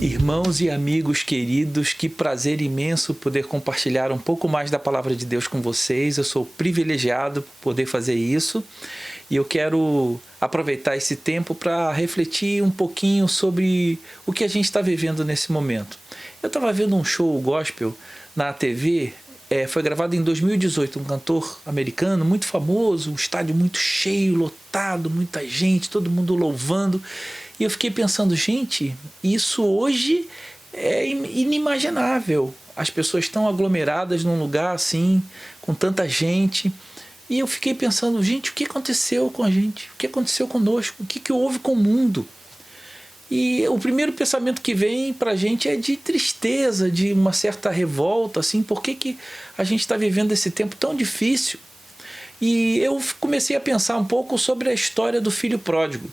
Irmãos e amigos queridos, que prazer imenso poder compartilhar um pouco mais da Palavra de Deus com vocês. Eu sou privilegiado por poder fazer isso e eu quero aproveitar esse tempo para refletir um pouquinho sobre o que a gente está vivendo nesse momento. Eu estava vendo um show gospel na TV, foi gravado em 2018, um cantor americano muito famoso, um estádio muito cheio, lotado, muita gente, todo mundo louvando. E eu fiquei pensando, gente, isso hoje é inimaginável. As pessoas estão aglomeradas num lugar assim, com tanta gente. E eu fiquei pensando, gente, o que aconteceu com a gente? O que aconteceu conosco? O que houve com o mundo? E o primeiro pensamento que vem para a gente é de tristeza, de uma certa revolta, assim, por que a gente está vivendo esse tempo tão difícil? E eu comecei a pensar um pouco sobre a história do filho pródigo.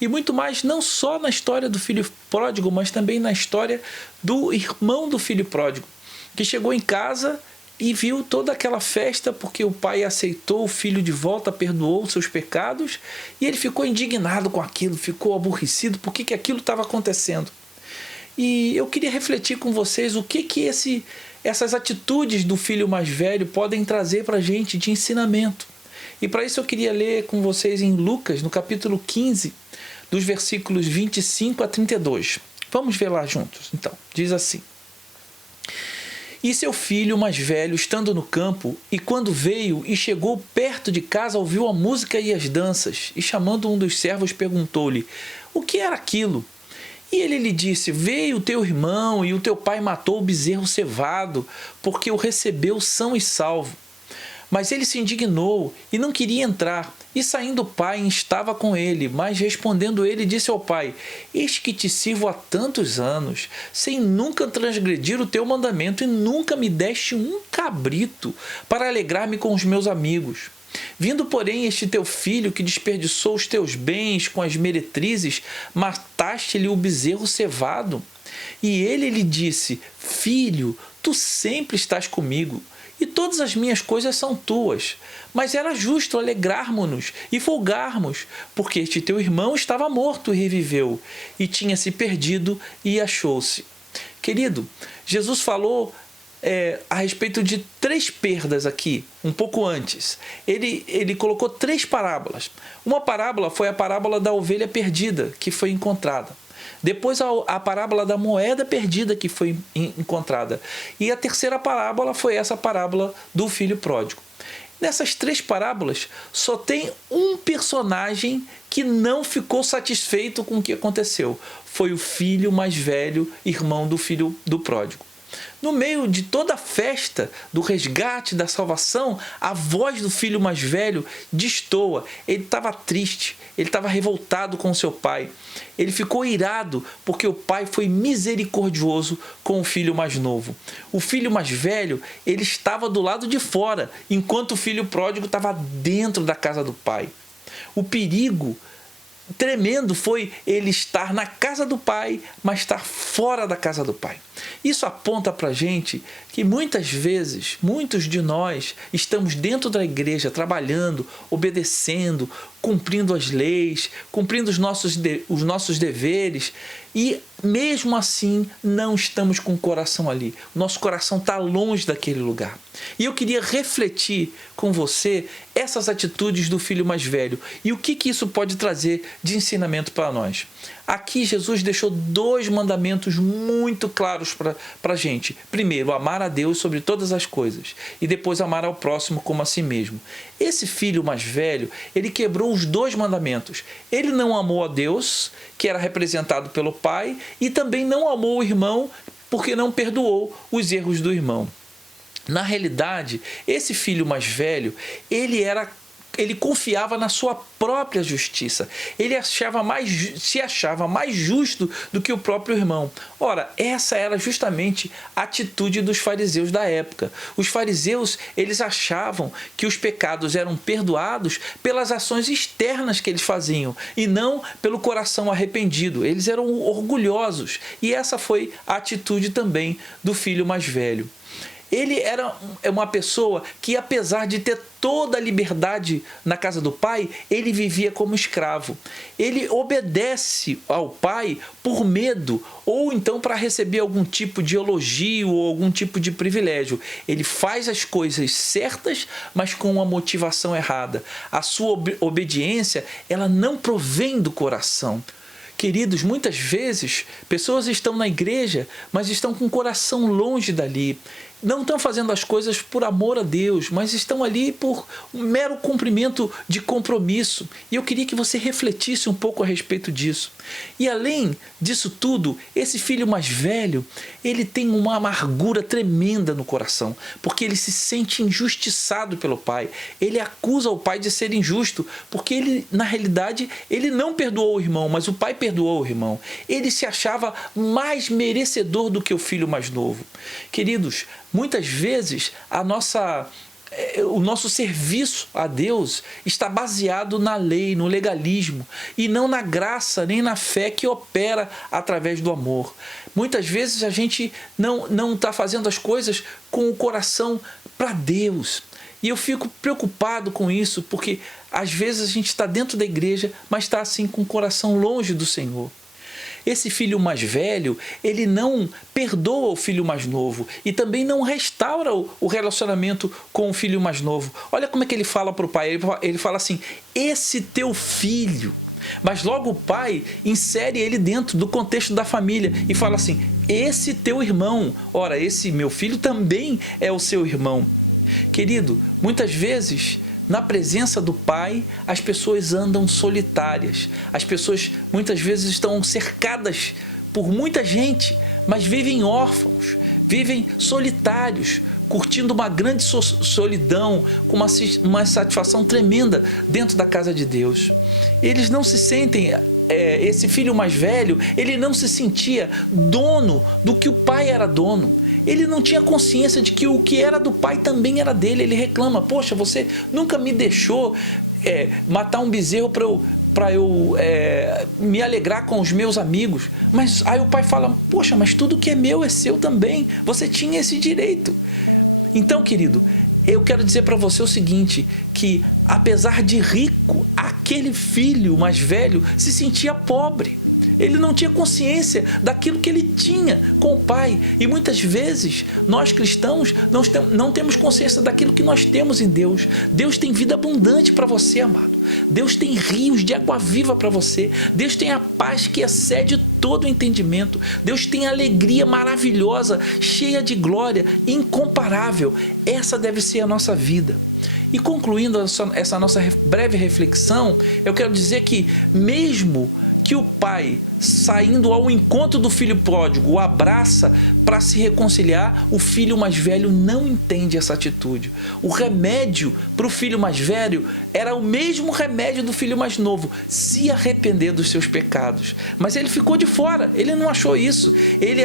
E muito mais, não só na história do filho pródigo, mas também na história do irmão do filho pródigo, que chegou em casa e viu toda aquela festa porque o pai aceitou o filho de volta, perdoou os seus pecados, e ele ficou indignado com aquilo, ficou aborrecido porque aquilo estava acontecendo. E eu queria refletir com vocês o que essas atitudes do filho mais velho podem trazer para a gente de ensinamento. E para isso eu queria ler com vocês em Lucas, no capítulo 15, dos versículos 25 a 32. Vamos ver lá juntos. Então, diz assim: E seu filho mais velho, estando no campo, e quando veio e chegou perto de casa, ouviu a música e as danças, e chamando um dos servos, perguntou-lhe: O que era aquilo? E ele lhe disse: Veio teu irmão, e o teu pai matou o bezerro cevado, porque o recebeu são e salvo. Mas ele se indignou e não queria entrar. E saindo o pai, estava com ele. Mas respondendo ele, disse ao pai: Eis que te sirvo há tantos anos, sem nunca transgredir o teu mandamento, e nunca me deste um cabrito para alegrar-me com os meus amigos. Vindo, porém, este teu filho, que desperdiçou os teus bens com as meretrizes, mataste-lhe o bezerro cevado. E ele lhe disse: Filho, tu sempre estás comigo, e todas as minhas coisas são tuas. Mas era justo alegrarmos-nos e folgarmos, porque este teu irmão estava morto e reviveu, e tinha se perdido e achou-se. Querido, Jesus falou a respeito de 3 perdas aqui, um pouco antes. Ele colocou 3 parábolas. Uma parábola foi a parábola da ovelha perdida, que foi encontrada. Depois a parábola da moeda perdida que foi encontrada. E a terceira parábola foi essa parábola do filho pródigo. Nessas 3 parábolas, só tem um personagem que não ficou satisfeito com o que aconteceu. Foi o filho mais velho, irmão do filho do pródigo. No meio de toda a festa do resgate, da salvação, a voz do filho mais velho destoa. Ele estava triste, ele estava revoltado com seu pai. Ele ficou irado porque o pai foi misericordioso com o filho mais novo. O filho mais velho, ele estava do lado de fora, enquanto o filho pródigo estava dentro da casa do pai. O perigo tremendo foi ele estar na casa do pai, mas estar fora da casa do pai. Isso aponta para a gente que muitas vezes, muitos de nós estamos dentro da igreja, trabalhando, obedecendo, cumprindo as leis, cumprindo os nossos deveres, e mesmo assim não estamos com o coração ali. O nosso coração está longe daquele lugar. E eu queria refletir com você essas atitudes do filho mais velho e o que isso pode trazer de ensinamento para nós. Aqui Jesus deixou 2 mandamentos muito claros para a gente. Primeiro, amar a Deus sobre todas as coisas, e depois amar ao próximo como a si mesmo. Esse filho mais velho, ele quebrou os 2 mandamentos. Ele não amou a Deus, que era representado pelo pai, e também não amou o irmão, porque não perdoou os erros do irmão. Na realidade, esse filho mais velho, ele confiava na sua própria justiça. Ele se achava mais justo do que o próprio irmão. Ora, essa era justamente a atitude dos fariseus da época. Os fariseus, eles achavam que os pecados eram perdoados pelas ações externas que eles faziam e não pelo coração arrependido. Eles eram orgulhosos. E essa foi a atitude também do filho mais velho. Ele era uma pessoa que, apesar de ter toda a liberdade na casa do pai, ele vivia como escravo. Ele obedece ao pai por medo, ou então para receber algum tipo de elogio ou algum tipo de privilégio. Ele faz as coisas certas, mas com uma motivação errada. A sua obediência, ela não provém do coração. Queridos, muitas vezes pessoas estão na igreja, mas estão com o coração longe dali. Não estão fazendo as coisas por amor a Deus, mas estão ali por um mero cumprimento de compromisso. E eu queria que você refletisse um pouco a respeito disso. E além disso tudo, esse filho mais velho, ele tem uma amargura tremenda no coração, porque ele se sente injustiçado pelo pai. Ele acusa o pai de ser injusto, porque ele, na realidade, ele não perdoou o irmão, mas o pai perdoou o irmão. Ele se achava mais merecedor do que o filho mais novo. Queridos, muitas vezes o nosso serviço a Deus está baseado na lei, no legalismo, e não na graça nem na fé que opera através do amor. Muitas vezes a gente não está fazendo as coisas com o coração para Deus. E eu fico preocupado com isso, porque às vezes a gente está dentro da igreja, mas está assim com o coração longe do Senhor. Esse filho mais velho, ele não perdoa o filho mais novo e também não restaura o relacionamento com o filho mais novo. Olha como é que ele fala para o pai. Ele fala assim, esse teu filho. Mas logo o pai insere ele dentro do contexto da família e fala assim, esse teu irmão. Ora, esse meu filho também é o seu irmão. Querido, muitas vezes, na presença do pai, as pessoas andam solitárias. As pessoas muitas vezes estão cercadas por muita gente, mas vivem órfãos, vivem solitários, curtindo uma grande solidão, com uma satisfação tremenda dentro da casa de Deus. Eles não se sentem... esse filho mais velho, ele não se sentia dono do que o pai era dono. Ele não tinha consciência de que o que era do pai também era dele. Ele reclama, poxa, você nunca me deixou matar um bezerro para eu me alegrar com os meus amigos. Mas aí o pai fala, poxa, mas tudo que é meu é seu também. Você tinha esse direito. Então, querido, eu quero dizer para você o seguinte, que apesar de rico, aquele filho mais velho se sentia pobre. Ele não tinha consciência daquilo que ele tinha com o pai. E muitas vezes, nós cristãos não temos consciência daquilo que nós temos em Deus. Deus tem vida abundante para você, amado. Deus tem rios de água viva para você. Deus tem a paz que excede todo o entendimento. Deus tem alegria maravilhosa, cheia de glória, incomparável. Essa deve ser a nossa vida. E concluindo essa nossa breve reflexão, eu quero dizer que mesmo que o pai, saindo ao encontro do filho pródigo, o abraça para se reconciliar, o filho mais velho não entende essa atitude. O remédio para o filho mais velho era o mesmo remédio do filho mais novo, se arrepender dos seus pecados. Mas ele ficou de fora, ele não achou isso, ele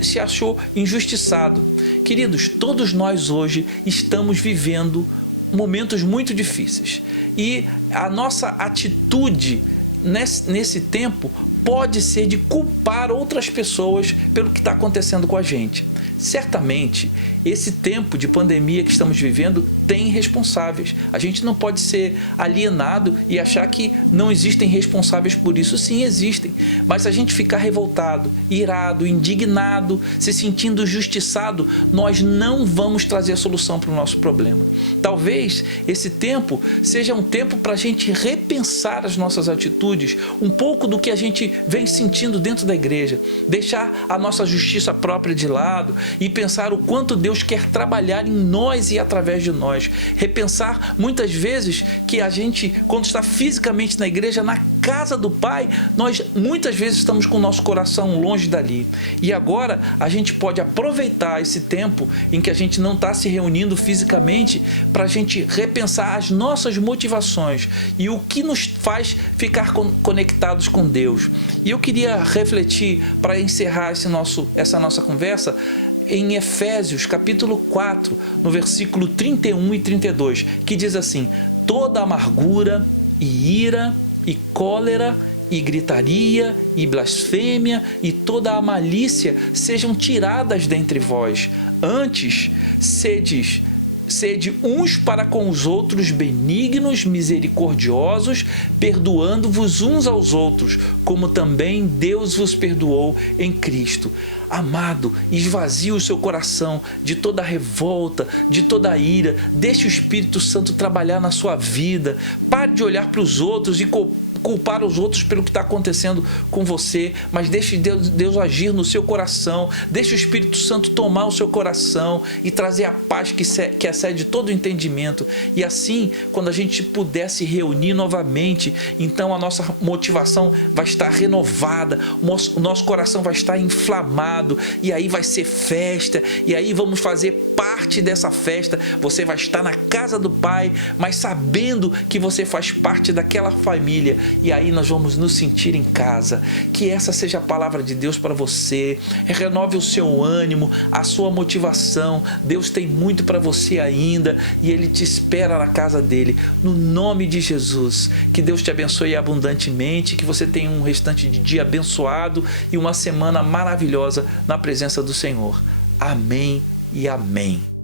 se achou injustiçado. Queridos, todos nós hoje estamos vivendo momentos muito difíceis e a nossa atitude nesse tempo pode ser de culpar outras pessoas pelo que está acontecendo com a gente. Certamente, esse tempo de pandemia que estamos vivendo tem responsáveis. A gente não pode ser alienado e achar que não existem responsáveis por isso. Sim, existem. Mas se a gente ficar revoltado, irado, indignado, se sentindo justiçado, nós não vamos trazer a solução para o nosso problema. Talvez esse tempo seja um tempo para a gente repensar as nossas atitudes, um pouco do que a gente vem sentindo dentro da igreja, deixar a nossa justiça própria de lado e pensar o quanto Deus quer trabalhar em nós e através de nós. Repensar muitas vezes que a gente, quando está fisicamente na igreja, na casa do Pai, nós muitas vezes estamos com o nosso coração longe dali. E agora a gente pode aproveitar esse tempo em que a gente não está se reunindo fisicamente para a gente repensar as nossas motivações e o que nos faz ficar conectados com Deus. E eu queria refletir para encerrar essa nossa conversa em Efésios capítulo 4, no versículo 31 e 32, que diz assim: toda amargura e ira e cólera e gritaria, e blasfêmia, e toda a malícia sejam tiradas dentre vós. Antes, sede uns para com os outros benignos, misericordiosos, perdoando-vos uns aos outros, como também Deus vos perdoou em Cristo. Amado, esvazie o seu coração de toda revolta, de toda ira. Deixe o Espírito Santo trabalhar na sua vida. Pare de olhar para os outros e culpar os outros pelo que está acontecendo com você, mas deixe Deus agir no seu coração. Deixe o Espírito Santo tomar o seu coração e trazer a paz que excede todo o entendimento. E assim, quando a gente puder se reunir novamente, então a nossa motivação vai estar renovada, o nosso coração vai estar inflamado, e aí vai ser festa, e aí vamos fazer parte dessa festa. Você vai estar na casa do Pai, mas sabendo que você faz parte daquela família, e aí nós vamos nos sentir em casa. Que essa seja a palavra de Deus para você. Renove o seu ânimo, a sua motivação. Deus tem muito para você ainda, e Ele te espera na casa dele, no nome de Jesus. Que Deus te abençoe abundantemente, que você tenha um restante de dia abençoado e uma semana maravilhosa na presença do Senhor. Amém e amém.